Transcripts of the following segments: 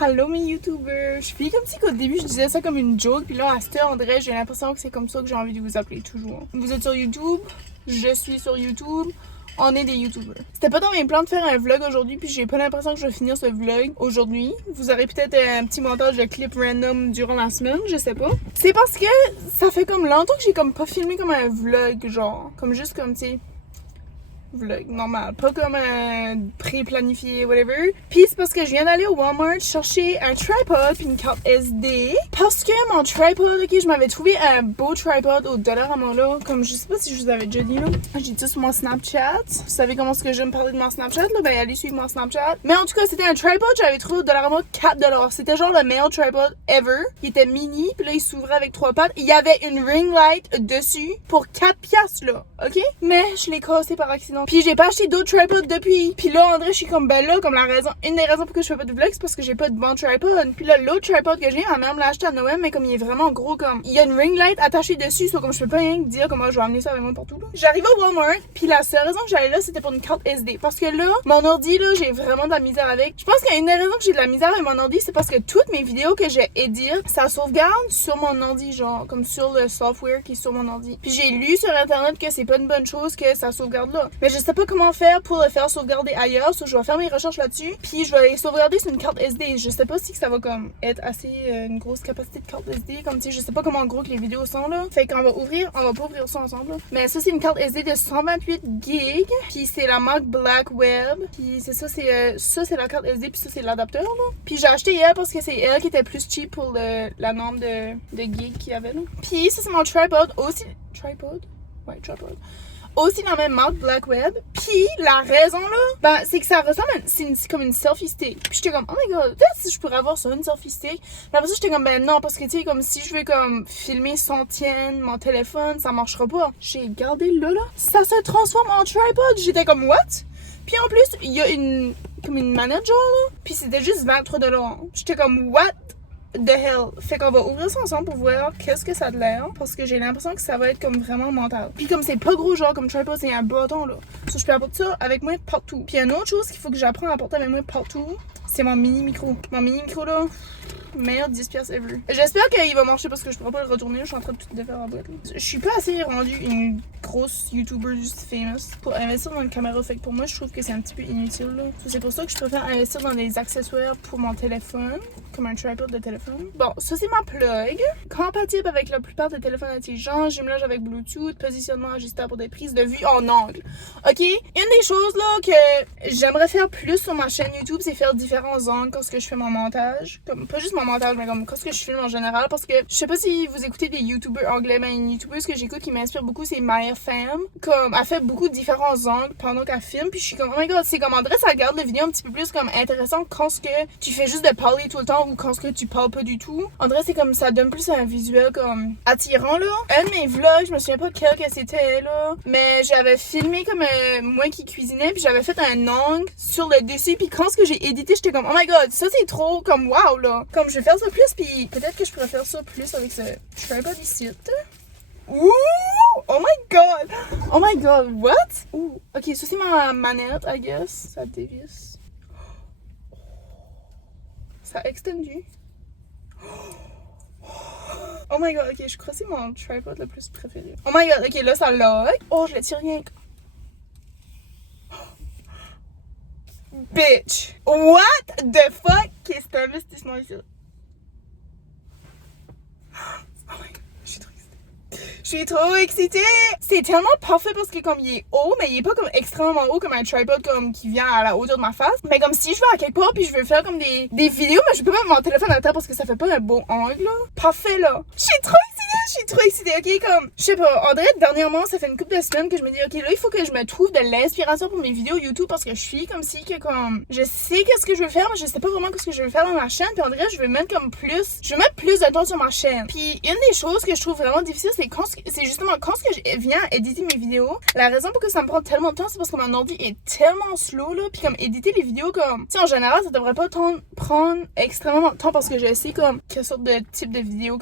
Hello mes youtubers! Je suis comme si qu'au début je disais ça comme une joke, puis là à cette heure, on dirait, j'ai l'impression que c'est comme ça que j'ai envie de vous appeler toujours. Vous êtes sur YouTube, je suis sur YouTube, on est des youtubers. C'était pas dans mes plans de faire un vlog aujourd'hui, puis j'ai pas l'impression que je vais finir ce vlog aujourd'hui. Vous aurez peut-être un petit montage de clips random durant la semaine, je sais pas. C'est parce que ça fait comme longtemps que j'ai comme pas filmé comme un vlog, genre, comme juste comme, tu sais, vlog normal, pas comme pré-planifié, whatever. Puis c'est parce que je viens d'aller au Walmart chercher un tripod puis une carte SD. Parce que mon tripod, ok, je m'avais trouvé un beau tripod au Dollarama là, comme je sais pas si je vous avais déjà dit là. J'ai dit ça sur mon Snapchat. Vous savez comment est-ce que j'aime parler de mon Snapchat là? Ben allez suivre mon Snapchat. Mais en tout cas, c'était un tripod que j'avais trouvé au Dollarama 4$. C'était genre le meilleur tripod ever. Il était mini, puis là il s'ouvrait avec 3 pattes. Il y avait une ring light dessus pour 4$ là, ok? Mais je l'ai cassé par accident. Puis j'ai pas acheté d'autres tripods depuis. Puis là, André, je suis comme, ben là, comme une des raisons pour que je fais pas de vlog, c'est parce que j'ai pas de bon tripod. Puis là, l'autre tripod que j'ai, ma mère me l'a acheté à Noël, mais comme il est vraiment gros, comme, il y a une ring light attachée dessus, soit comme je peux pas rien dire comment je vais amener ça avec moi partout, là. J'arrive au Walmart, puis la seule raison que j'allais là, c'était pour une carte SD. Parce que là, mon ordi, là, j'ai vraiment de la misère avec. Je pense qu'une des raisons que j'ai de la misère avec mon ordi, c'est parce que toutes mes vidéos que j'ai éditées, ça sauvegarde sur mon ordi, genre, comme sur le software qui est sur mon ordi. Puis j'ai lu sur internet que c'est pas une bonne chose que ça sauvegarde là. Mais je sais pas comment faire pour le faire sauvegarder ailleurs, so je vais faire mes recherches là-dessus, puis je vais les sauvegarder sur une carte SD. Je sais pas si ça va comme être assez une grosse capacité de carte SD, comme tu sais, je sais pas comment en gros que les vidéos sont là. Fait qu'on va pas ouvrir ça ensemble là. Mais ça c'est une carte SD de 128 gigs, puis c'est la marque Blackweb, puis c'est ça c'est la carte SD, puis ça c'est l'adapteur là. Puis j'ai acheté hier parce que c'est elle qui était plus cheap pour la norme de gigs qu'il y avait là. Puis ça c'est mon tripod aussi. Tripod? Ouais, tripod. Aussi dans la même marque Blackweb. Puis la raison là, ben c'est que ça ressemble à c'est comme une selfie stick. Puis j'étais comme oh my god, peut-être si je pourrais avoir ça une selfie stick. Puis après ça j'étais comme ben non parce que tu sais comme si je veux comme filmer sans tienne mon téléphone, ça marchera pas. J'ai gardé là, ça se transforme en tripod. J'étais comme what? Puis en plus, il y a comme une manette genre là. Puis c'était juste 23$. J'étais comme what? The hell. Fait qu'on va ouvrir ça ensemble pour voir qu'est-ce que ça a de l'air. Parce que j'ai l'impression que ça va être comme vraiment mental. Puis comme c'est pas gros genre comme tripod, c'est un bâton là. So, je peux apporter ça avec moi partout. Puis une autre chose qu'il faut que j'apprenne à apporter avec moi partout, c'est mon mini micro. Mon mini micro là, meilleur 10$ ever. J'espère qu'il va marcher parce que je pourrais pas le retourner. Je suis en train de tout défaire en boîte. Je suis pas assez rendue une grosse YouTuber juste famous pour investir dans une caméra. Fait que pour moi, je trouve que c'est un petit peu inutile là. C'est pour ça que je préfère investir dans des accessoires pour mon téléphone, comme un tripod de téléphone. Bon, ça c'est ma plug. Compatible avec la plupart des téléphones intelligents, jumelage avec Bluetooth, positionnement ajustable pour des prises de vue en angle. Ok? Une des choses là que j'aimerais faire plus sur ma chaîne YouTube, c'est faire différents angles quand je fais mon montage. Comme pas juste mon montage, mais comme quand je filme en général. Parce que je sais pas si vous écoutez des YouTubers anglais, mais une YouTubeuse que j'écoute qui m'inspire beaucoup, c'est Maya Fam. Comme elle fait beaucoup de différents angles pendant qu'elle filme, puis je suis comme oh my god, c'est comme André, ça garde la vidéo un petit peu plus comme intéressant quand ce que tu fais juste de parler tout le temps ou quand ce que tu parles pas du tout. André, c'est comme ça donne plus un visuel comme attirant là. Un de mes vlogs, je me souviens pas quel que c'était là, mais j'avais filmé comme moi qui cuisinais, puis j'avais fait un angle sur le dessus, puis quand ce que j'ai édité, j'étais comme oh my god, ça c'est trop comme wow là. Comme je vais faire ça plus, puis peut-être que je pourrais faire ça plus avec ce tripod ici. Ouh! Oh my god! Oh my god, what? Ouh! Ok, ça c'est ma manette, I guess. Ça dévisse. Ça a extendu. Oh my god, ok, je crois que c'est mon tripod le plus préféré. Oh my god, ok, là ça lock. Oh, je le tire rien. Bitch! What the fuck? Qu'est-ce que c'est un investissement ici? Oh my god, je suis trop excitée. Je suis trop excitée! C'est tellement parfait parce que comme il est haut, mais il est pas comme extrêmement haut comme un tripod comme qui vient à la hauteur de ma face. Mais comme si je vais à quelque part puis je veux faire comme des vidéos, mais je peux pas mettre mon téléphone à terre parce que ça fait pas un beau angle là. Parfait là! Je suis trop excitée, ok? Comme, je sais pas, André, dernièrement, ça fait une couple de semaines que je me dis, ok, là, il faut que je me trouve de l'inspiration pour mes vidéos YouTube parce que je suis comme si que comme, je sais qu'est-ce que je veux faire, mais je sais pas vraiment qu'est-ce que je veux faire dans ma chaîne. Puis André, je veux mettre plus de temps sur ma chaîne. Puis une des choses que je trouve vraiment difficile, c'est justement quand je viens éditer mes vidéos, la raison pour que ça me prend tellement de temps, c'est parce que mon ordi est tellement slow là, puis comme éditer les vidéos comme, tu sais, en général, ça devrait pas prendre extrêmement de temps parce que je sais comme quelle sorte de type de vidéo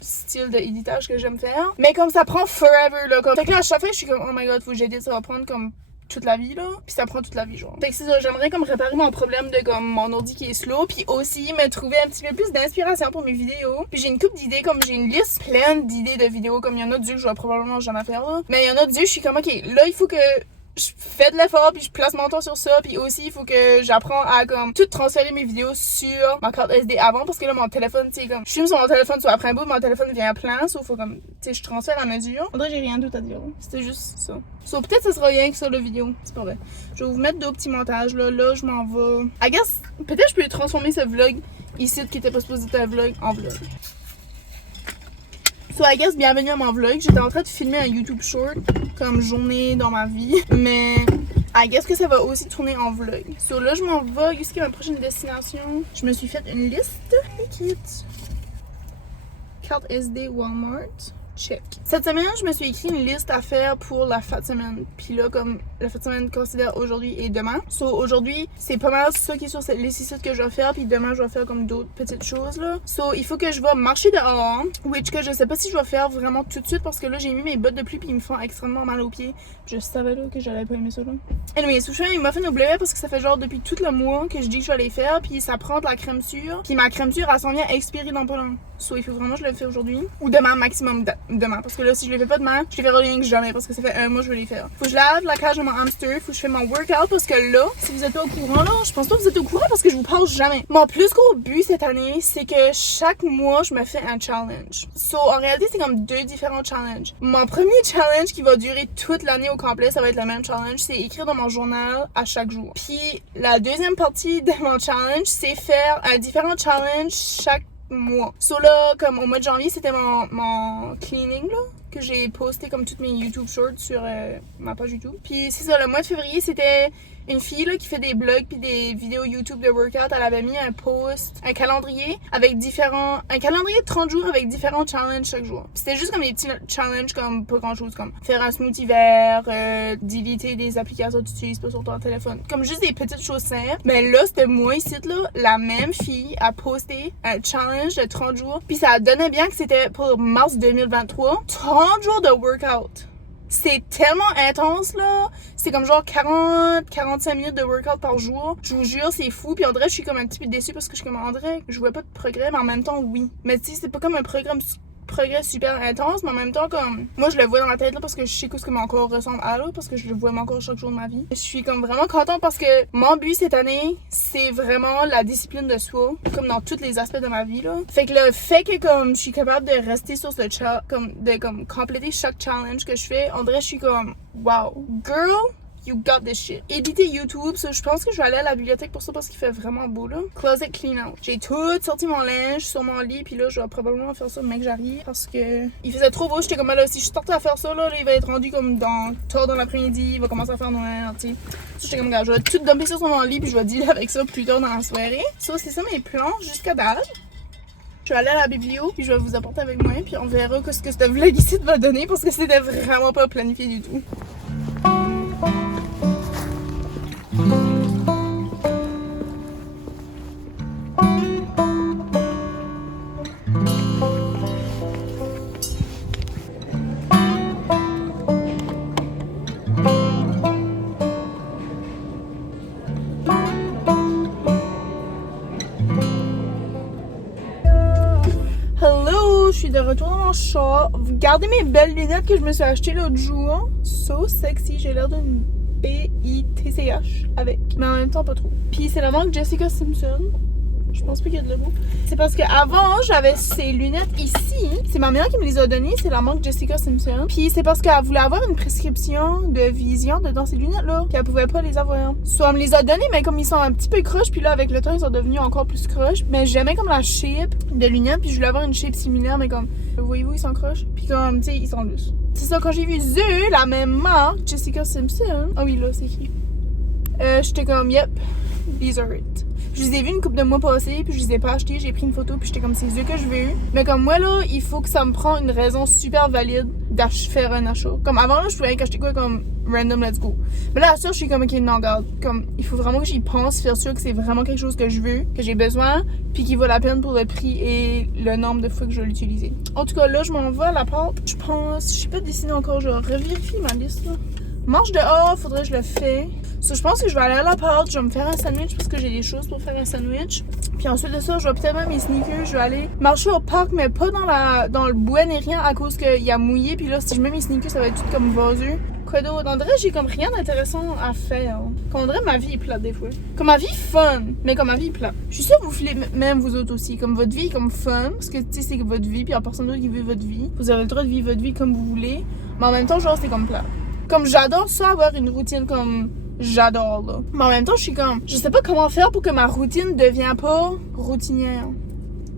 style de éditage que j'aime faire. Mais comme ça prend forever là, comme. Fait que là, à chaque fois, je suis comme, oh my god, faut que j'édite, ça va prendre comme toute la vie, là. Puis ça prend toute la vie, genre. Fait que c'est ça, j'aimerais comme réparer mon problème de comme mon ordi qui est slow. Puis aussi me trouver un petit peu plus d'inspiration pour mes vidéos. Puis j'ai une couple d'idées, comme j'ai une liste pleine d'idées de vidéos. Comme il y en a Dieu que je vais probablement jamais faire, là. Mais il y en a Dieu, je suis comme, ok, là, il faut que je fais de l'effort puis je place mon temps sur ça, puis aussi il faut que j'apprends à comme tout transférer mes vidéos sur ma carte SD avant, parce que là mon téléphone, tu sais, comme je filme sur mon téléphone, soit après un bout mon téléphone vient à plein, sauf faut comme tu sais je transfère à mesure. En vrai j'ai rien d'autre à dire, c'était juste ça. Sauf peut-être ça sera rien que sur la vidéo, c'est pas vrai. Je vais vous mettre deux petits montages là, je m'en vais. I guess peut-être je peux transformer ce vlog ici qui était pas supposé être un vlog en vlog. So I guess bienvenue à mon vlog. J'étais en train de filmer un YouTube short comme journée dans ma vie, mais I guess que ça va aussi tourner en vlog. So là je m'en vais jusqu'à ma prochaine destination. Je me suis fait une liste écrite. Carte SD Walmart. Check. Cette semaine, je me suis écrit une liste à faire pour la fin de semaine. Puis là, comme la fin de semaine considère aujourd'hui et demain. So, aujourd'hui, c'est pas mal ça qui est sur cette liste ici que je vais faire. Puis demain, je vais faire comme d'autres petites choses là. So, il faut que je vais marcher dehors. Which que je sais pas si je vais faire vraiment tout de suite parce que là, j'ai mis mes bottes de pluie puis ils me font extrêmement mal aux pieds. Je savais là que j'allais pas aimer ça là. Anyway, je fais une muffin au bleuet parce que ça fait genre depuis tout le mois que je dis que je vais les faire. Puis ça prend de la crème sûre. Puis ma crème sûre, elle s'en vient expirer dans pas long. So, il faut vraiment que je le fais aujourd'hui. Ou demain, maximum demain. Parce que là, si je les fais pas demain, je les ferai rien que jamais. Parce que ça fait un mois que je vais les faire. Faut que je lave la cage de mon hamster. Faut que je fasse mon workout. Parce que là, si vous êtes pas au courant, là, je pense pas que vous êtes au courant parce que je vous parle jamais. Mon plus gros but cette année, c'est que chaque mois, je me fais un challenge. So, en réalité, c'est comme deux différents challenges. Mon premier challenge qui va durer toute l'année au complet, ça va être le même challenge. C'est écrire dans mon journal à chaque jour. Puis, la deuxième partie de mon challenge, c'est faire un différent challenge chaque mois. So là, comme au mois de janvier, c'était mon cleaning là, que j'ai posté comme toutes mes YouTube shorts sur ma page YouTube. Puis c'est ça, le mois de février, c'était une fille là qui fait des vlogs puis des vidéos YouTube de workout. Elle avait mis un post, un calendrier un calendrier de 30 jours avec différents challenges chaque jour. Puis c'était juste comme des petits challenges comme pas grand chose, comme faire un smoothie vert, déliter des applications que tu utilises pas sur ton téléphone. Comme juste des petites choses simples. Mais là, c'était moi ici là, la même fille a posté un challenge de 30 jours. Puis ça donnait bien que c'était pour mars 2023. 30 jours de workout. C'est tellement intense là, c'est comme genre 40-45 minutes de workout par jour. Je vous jure, c'est fou. Puis en vrai, je suis comme un petit peu déçue parce que je suis comme en vrai, je vois pas de progrès, mais en même temps, oui. Mais tu sais, c'est pas comme un progrès super intense, mais en même temps comme moi je le vois dans ma tête là parce que je sais ce que mon corps ressemble à là, parce que je le vois mon corps chaque jour de ma vie. Je suis comme vraiment contente parce que mon but cette année, c'est vraiment la discipline de soi, comme dans tous les aspects de ma vie là. Fait que le fait que comme je suis capable de rester sur ce de compléter chaque challenge que je fais, en vrai je suis comme wow, girl, you got this shit. Éditer YouTube, ça, je pense que je vais aller à la bibliothèque pour ça parce qu'il fait vraiment beau là. Closet clean out. J'ai tout sorti mon linge sur mon lit, puis là je vais probablement faire ça le mec que j'arrive parce que il faisait trop beau. J'étais comme là, si je sortais à faire ça là, il va être rendu comme tard dans l'après-midi, il va commencer à faire noir, tu sais. J'étais comme je vais tout dumper sur mon lit puis je vais dealer avec ça plus tard dans la soirée. Ça c'est ça mes plans jusqu'à date. Je vais aller à la biblio, puis je vais vous apporter avec moi, puis on verra ce que ce vlog ici va donner parce que c'était vraiment pas planifié du tout. Je suis de retour dans mon char. Regardez mes belles lunettes que je me suis achetées l'autre jour. So sexy. J'ai l'air d'une BITCH avec. Mais en même temps, pas trop. Puis c'est la marque Jessica Simpson. Je pense pas qu'il y a de logo. C'est parce qu'avant, j'avais ces lunettes ici. C'est ma mère qui me les a données. C'est la marque Jessica Simpson. Puis c'est parce qu'elle voulait avoir une prescription de vision dans ces lunettes-là. Puis elle pouvait pas les avoir. Soit elle me les a données, mais comme ils sont un petit peu croches. Puis là, avec le temps, ils sont devenus encore plus croches. Mais j'aimais comme la shape de lunettes. Puis je voulais avoir une shape similaire. Mais comme, voyez-vous, ils sont croches. Puis comme, tu sais, ils sont lousses. C'est ça, quand j'ai vu eux, la même marque, Jessica Simpson. Ah oui, là, c'est écrit. J'étais comme, yep, these are it. Je les ai vus une couple de mois passés, puis je les ai pas achetés. J'ai pris une photo, puis j'étais comme, c'est eux que je veux. Mais comme moi, là, il faut que ça me prend une raison super valide faire un achat. Comme avant, là, je pouvais acheter quoi comme random, let's go. Mais là, ça, je suis comme, ok, non, regarde. Comme, il faut vraiment que j'y pense, faire sûr que c'est vraiment quelque chose que je veux, que j'ai besoin, puis qui vaut la peine pour le prix et le nombre de fois que je vais l'utiliser. En tout cas, là, je m'en vais à la porte. Je pense, je sais pas dessiner encore, je vais revérifier ma liste, là. Marche dehors, faudrait que je le fais. So, je pense que je vais aller à la porte, je vais me faire un sandwich parce que j'ai des choses pour faire un sandwich. Puis ensuite de ça, je vais peut-être mettre mes sneakers, je vais aller marcher au parc, mais pas dans le bois ni rien à cause qu'il y a mouillé. Puis là, si je mets mes sneakers, ça va être tout comme vaseux. Quoi d'autre? On dirait que j'ai comme rien d'intéressant à faire. On dirait que ma vie est plate des fois. Comme ma vie est fun, mais comme ma vie est plate. Je suis sûre que vous filez même vous autres aussi. Comme votre vie est comme fun, parce que tu sais, c'est votre vie, puis il y a personne d'autre qui vit votre vie. Vous avez le droit de vivre votre vie comme vous voulez, mais en même temps, genre, c'est comme plate. Comme j'adore ça, avoir une routine comme j'adore là. Mais en même temps, je suis comme, je sais pas comment faire pour que ma routine ne devienne pas routinière.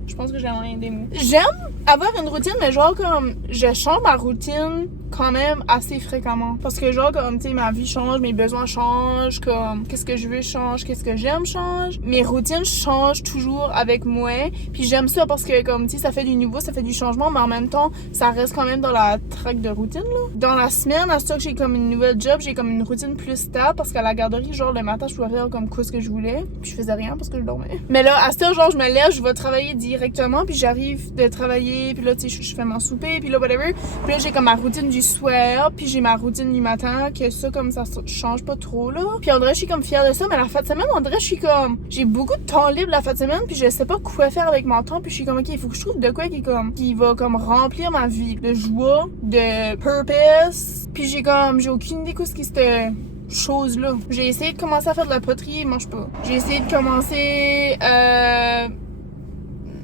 Je pense que j'ai rien des mots. J'aime avoir une routine, mais genre comme, je change ma routine quand même assez fréquemment. Parce que genre comme, tu sais, ma vie change, mes besoins changent, comme, qu'est-ce que je veux change, qu'est-ce que j'aime change. Mes routines changent toujours avec moi. Puis j'aime ça parce que comme, tu sais, ça fait du nouveau, ça fait du changement, mais en même temps, ça reste quand même dans la traque de routine, là. Dans la semaine, à ce que j'ai comme une nouvelle job, j'ai comme une routine plus stable parce qu'à la garderie, genre, le matin, je pouvais faire comme quoi ce que je voulais. Puis je faisais rien parce que je dormais. Mais là, à ce temps, genre, je me lève, je vais travailler directement, puis j'arrive de travailler, puis là, tu sais, je fais mon souper, puis là, whatever. Puis là, j'ai comme ma routine du soir, puis j'ai ma routine du matin, que ça, comme ça change pas trop, là. Puis on dirait que je suis comme fière de ça, mais la fin de semaine, on dirait que je suis comme, j'ai beaucoup de temps libre la fin de semaine, puis je sais pas quoi faire avec mon temps, puis je suis comme, ok, il faut que je trouve de quoi qui va comme remplir ma vie, de joie, de purpose, puis j'ai aucune idée quoi ce qui se chose-là. J'ai essayé de commencer à faire de la poterie, il marche pas. J'ai essayé de commencer,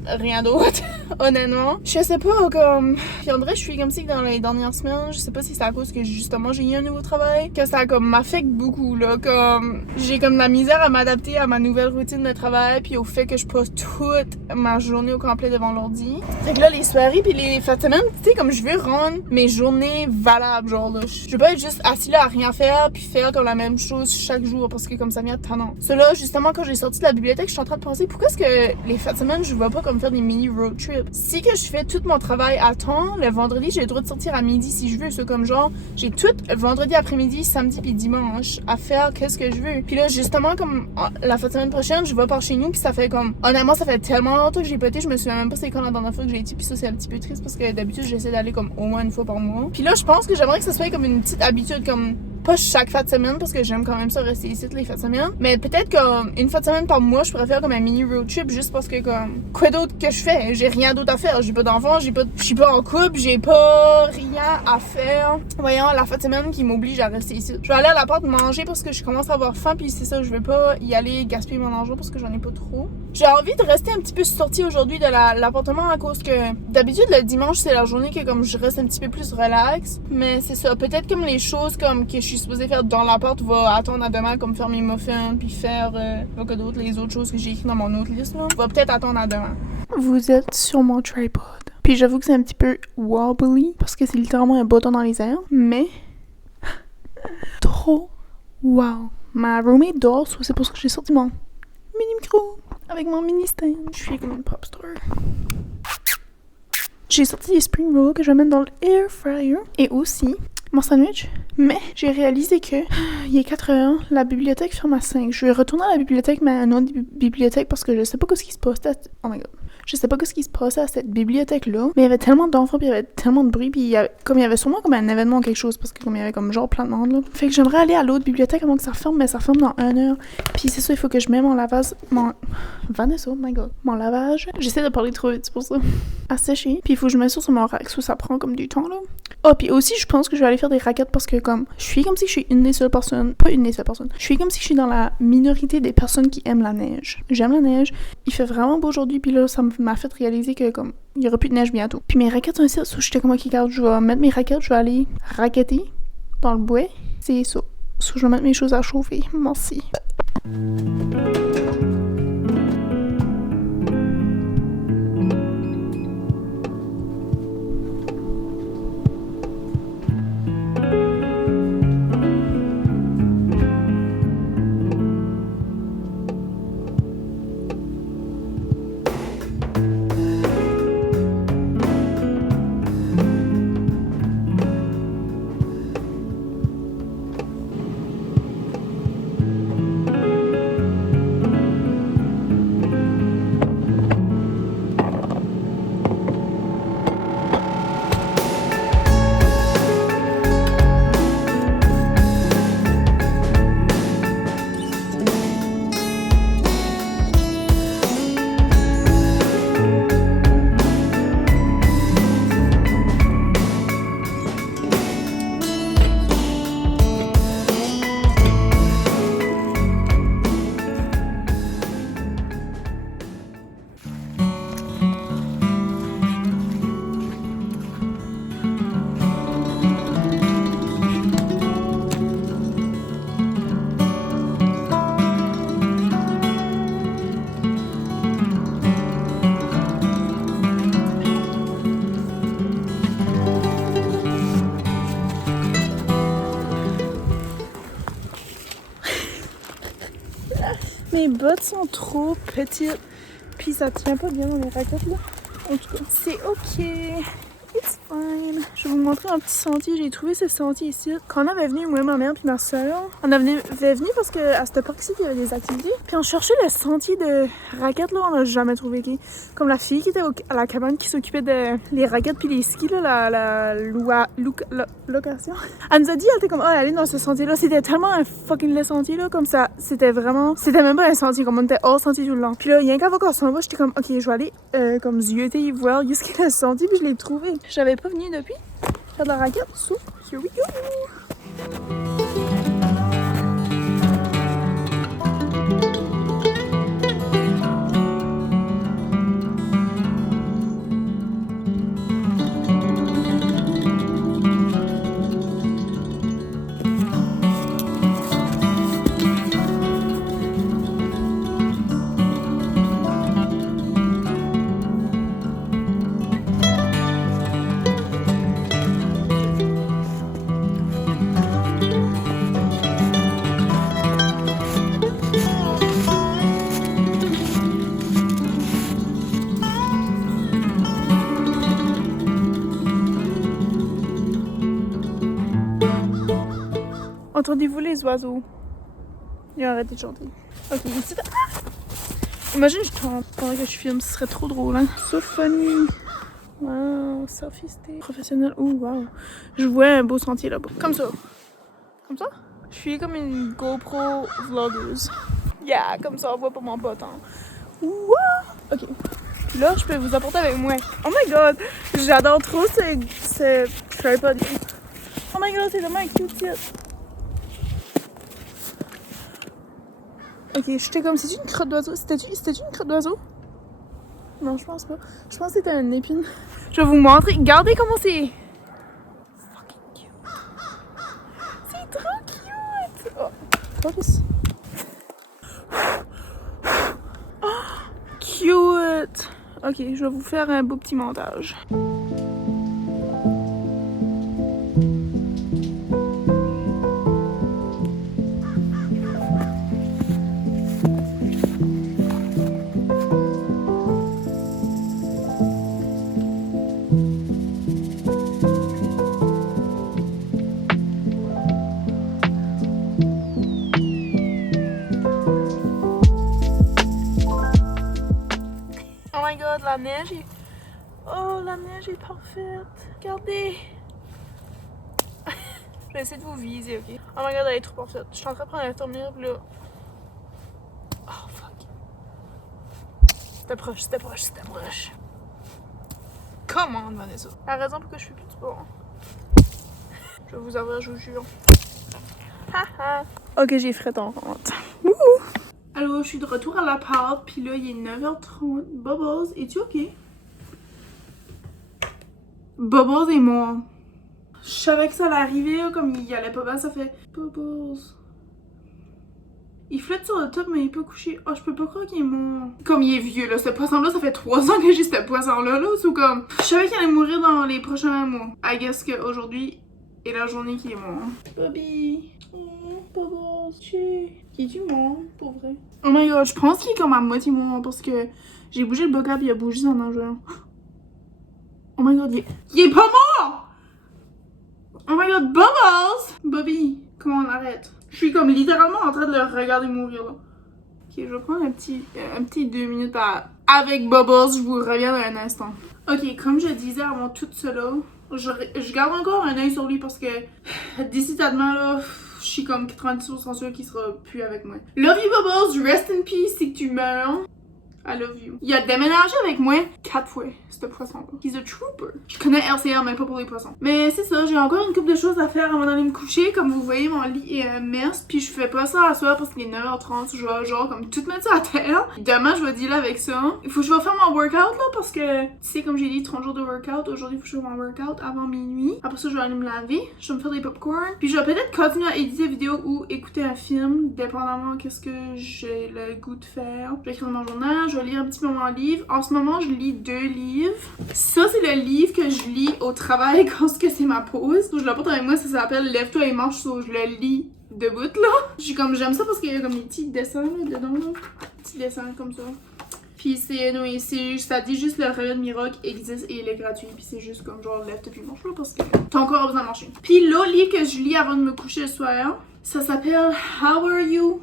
rien d'autre, honnêtement. Je sais pas, comme... Puis on dirait que je suis comme si dans les dernières semaines, je sais pas si c'est à cause que justement j'ai eu un nouveau travail, que ça comme m'affecte beaucoup, là, comme... J'ai comme de la misère à m'adapter à ma nouvelle routine de travail, puis au fait que je passe toute ma journée au complet devant l'ordi. Fait que là, les soirées puis les fins de semaine, tu sais, comme je veux rendre mes journées valables, genre, là. Je veux pas être juste assis là à rien faire, puis faire comme la même chose chaque jour, parce que comme ça vient de tannant. Ça là, justement, quand j'ai sorti de la bibliothèque, je suis en train de penser, pourquoi est-ce que les fins de semaine, je vois pas comme faire des mini road trips? Si que je fais tout mon travail à temps, le vendredi, j'ai le droit de sortir à midi si je veux. C'est comme genre, j'ai tout le vendredi après-midi, samedi puis dimanche à faire qu'est-ce que je veux. Puis là, justement, comme la fin de semaine prochaine, je vais par chez nous, puis ça fait comme, honnêtement, ça fait tellement longtemps que j'ai poté, je me souviens même pas c'est quand la dernière fois que j'ai été, puis ça, c'est un petit peu triste parce que d'habitude, j'essaie d'aller comme au moins une fois par mois. Puis là, je pense que j'aimerais que ça soit comme une petite habitude, comme pas chaque fin de semaine parce que j'aime quand même ça rester ici les fins de semaine, mais peut-être comme une fois de semaine par mois, je pourrais faire comme un mini road trip juste parce que comme quoi d'autre que je fais? J'ai rien d'autre à faire, j'ai pas d'enfants, je suis pas en couple, j'ai pas rien à faire. Voyons, la fin de semaine qui m'oblige à rester ici. Je vais aller à la porte manger parce que je commence à avoir faim, puis c'est ça, je vais pas y aller gaspiller mon argent parce que j'en ai pas trop. J'ai envie de rester un petit peu sortie aujourd'hui de l'appartement à cause que d'habitude le dimanche c'est la journée que comme je reste un petit peu plus relax, mais c'est ça, peut-être comme les choses comme que je suis supposée faire dans l'appart va attendre à demain, comme faire mes muffins puis faire quoi d'autre, les autres choses que j'ai écrites dans mon autre liste là, va peut-être attendre à demain. Vous êtes sur mon tripod. Puis j'avoue que c'est un petit peu wobbly parce que c'est littéralement un bâton dans les airs, mais trop wow. Ma roommate dort, c'est pour ça que j'ai sorti mon mini micro avec mon mini stand. Je suis comme une pop star. J'ai sorti les spring rolls que je vais mettre dans le air fryer et aussi mon sandwich, mais j'ai réalisé que il est 4 heures, la bibliothèque ferme à 5. Je vais retourner à la bibliothèque, mais à une autre bibliothèque parce que je sais pas ce qui se passe. Oh my god. Je sais pas ce qui se passait à cette bibliothèque-là, mais il y avait tellement d'enfants, puis il y avait tellement de bruit, puis il y avait sûrement comme un événement ou quelque chose, parce que comme il y avait comme genre plein de monde, là. Fait que j'aimerais aller à l'autre bibliothèque avant que ça ferme, mais ça ferme dans 1 heure. Puis c'est ça, il faut que je mette mon lavage, Vanessa, oh my god. Mon lavage. J'essaie de parler trop vite, c'est pour ça. À sécher. Puis il faut que je mette ça sur mon rack, ça prend comme du temps, là. Oh, puis aussi, je pense que je vais aller faire des raquettes parce que comme, je suis comme si je suis une des seules personnes, pas une des seules personnes, je suis comme si je suis dans la minorité des personnes qui aiment la neige. J'aime la neige. Il fait vraiment beau aujourd'hui, puis là, ça m'a fait réaliser que comme, il y aura plus de neige bientôt. Puis mes raquettes sont ici, so, j'étais comme, ok, regarde, je vais mettre mes raquettes, je vais aller raqueter dans le bois. C'est ça. So, je vais mettre mes choses à chauffer. Merci. Mes bottes sont trop petites. Puis ça tient pas bien dans les raquettes là. En tout cas, c'est ok. It's fine. Je vais vous montrer un petit sentier. J'ai trouvé ce sentier ici. Quand on avait venu, moi, ma mère puis ma soeur, on avait venu parce qu'à cette époque-ci, il y avait des activités. Puis on cherchait le sentier de raquettes, là, on l'a jamais trouvé. Okay? Comme la fille qui était à la cabane qui s'occupait de les raquettes puis les skis, là, la location. Elle nous a dit, elle était comme, oh, allez dans ce sentier-là. C'était tellement un fucking laid sentier, là, comme ça. C'était même pas un sentier, comme on était hors sentier tout le long. Puis là, rien qu'avant qu'on s'en va, j'étais comme, ok, je vais aller, comme zioter, voir, où est-ce qu'il y a le sentier, puis je l'ai trouvé. J'avais pas venu depuis faire de la raquette, so here we go! Entendez-vous les oiseaux? Ils ont arrêté de chanter. Ok, ici. Ah! Imagine, je tombe pendant que je filme, ce serait trop drôle, hein? So funny! Wow, selfie stick. Professionnel. Oh, wow. Je vois un beau sentier là-bas. Comme ça. Comme ça? Je suis comme une GoPro vlogueuse. Yeah, comme ça, on voit pas mon bâton. Wow! Ok. Là, je peux vous apporter avec moi. Oh my god! J'adore trop ce tripod. Oh my god, c'est vraiment un cute kit. Ok, j'étais comme, c'est-tu une crotte d'oiseau? C'était-tu une crotte d'oiseau? Non, je pense pas. Je pense que c'était un épine. Je vais vous montrer. Regardez comment c'est. Fucking cute. C'est trop cute. Oh, focus. Oh, cute. Ok, je vais vous faire un beau petit montage. La neige est... Oh, la neige est parfaite. Regardez. Je vais essayer de vous viser, ok? Oh my god, elle est trop parfaite. Je suis en train de prendre un thumbnail, puis là... Oh, fuck. C'était proche. Comment, Vanessa? La raison pour que je fais plus de sport. Je vais vous avouer, je vous jure. Haha. Ok, j'ai fret en rentre. Wouhou! Alors, je suis de retour à l'appart, puis là, il est 9h30. Bubbles, es-tu ok? Bubbles est mort. Je savais que ça allait arriver, là, comme il allait pas bien, ça fait... Bubbles... Il flotte sur le top, mais il est pas couché. Oh, je peux pas croire qu'il est mort. Comme il est vieux, là. Ce poisson-là, ça fait 3 ans que j'ai ce poisson-là, là. C'est comme... Je savais qu'il allait mourir dans les prochains mois. I guess qu'aujourd'hui est la journée qui est mort. Bobby... Oh, Bubbles, qui est-tu mort, pour vrai? Oh my god, je pense qu'il est comme à moitié mort parce que j'ai bougé le bocal pis il a bougé son mangeant. Oh my god, il est pas mort! Oh my god, Bubbles! Bobby, comment on arrête? Je suis comme littéralement en train de le regarder mourir là. Ok, je vais prendre un petit 2 minutes avec Bubbles, je vous reviens dans un instant. Ok, comme je disais avant tout cela, je garde encore un œil sur lui parce que d'ici à demain là, je suis comme 90% sûre qu'il sera plus avec moi. Love you Bubbles, rest in peace si tu meurs. I love you. Il a déménagé avec moi 4 fois, ce poisson-là. He's a trooper. Je connais RCR, mais pas pour les poissons. Mais c'est ça, j'ai encore une couple de choses à faire avant d'aller me coucher. Comme vous voyez, mon lit est mess. Puis je fais pas ça à soir parce qu'il est 9h30. Je vais genre comme tout mettre ça à terre. Demain, je vais dealer avec ça. Il faut que je vais faire mon workout là parce que, tu sais, comme j'ai dit, 30 jours de workout. Aujourd'hui, il faut que je fasse mon workout avant minuit. Après ça, je vais aller me laver. Je vais me faire des popcorn. Puis je vais peut-être continuer à éditer des vidéos ou écouter un film, dépendamment qu'est-ce que j'ai le goût de faire. Je vais écrire mon journal. Je vais lire un petit moment livre. En ce moment, je lis 2 livres. Ça, c'est le livre que je lis au travail quand c'est ma pause. Donc, je l'apporte avec moi, ça s'appelle Lève-toi et marche. So, je le lis debout là. Je suis comme, j'aime ça parce qu'il y a comme des petits dessins là dedans là. Petits dessins comme ça. Puis c'est, oui, ça dit juste le remède miracle existe et il est gratuit. Puis c'est juste comme genre lève-toi puis mange là parce que ton corps a besoin de manger. Puis l'autre livre que je lis avant de me coucher le soir, ça s'appelle How Are You?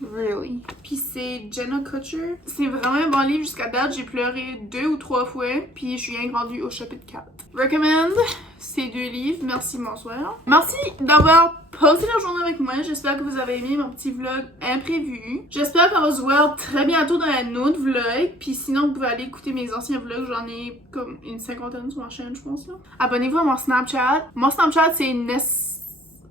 Really? Puis c'est Jenna Kutcher. C'est vraiment un bon livre jusqu'à date. J'ai pleuré 2 ou 3 fois. Puis je suis rien rendue au chapitre 4. Recommend ces 2 livres. Merci, bonsoir. Merci d'avoir passé la journée avec moi. J'espère que vous avez aimé mon petit vlog imprévu. J'espère qu'on va se voir très bientôt dans un autre vlog. Puis sinon, vous pouvez aller écouter mes anciens vlogs. J'en ai comme une 50aine sur ma chaîne, je pense. Là. Abonnez-vous à mon Snapchat. Mon Snapchat, c'est Ness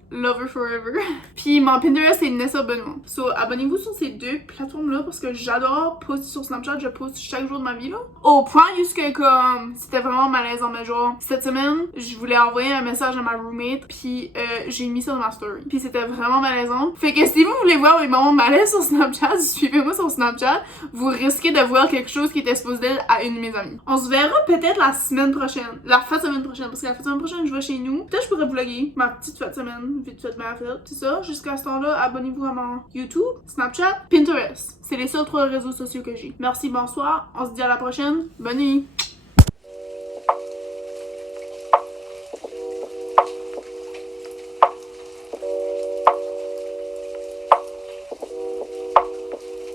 Lover Forever. Puis mon Pinterest c'est Nessa Benoît. So abonnez-vous sur ces 2 plateformes là parce que j'adore poster sur Snapchat, je poste chaque jour de ma vie là. Au point jusque comme c'était vraiment malaisant mais genre cette semaine je voulais envoyer un message à ma roommate puis j'ai mis ça dans ma story. Puis c'était vraiment malaisant. Fait que si vous voulez voir mes moments malaise sur Snapchat, suivez-moi sur Snapchat, vous risquez de voir quelque chose qui était supposé d'être à une de mes amies. On se verra peut-être la semaine prochaine. La fin de semaine prochaine parce que la fin de semaine prochaine je vais chez nous. Peut-être je pourrais vlogger ma petite fin de semaine. Vite fait ma fête, c'est ça. Jusqu'à ce temps-là, abonnez-vous à mon YouTube, Snapchat, Pinterest. C'est les seuls 3 réseaux sociaux que j'ai. Merci, bonsoir. On se dit à la prochaine. Bonne nuit.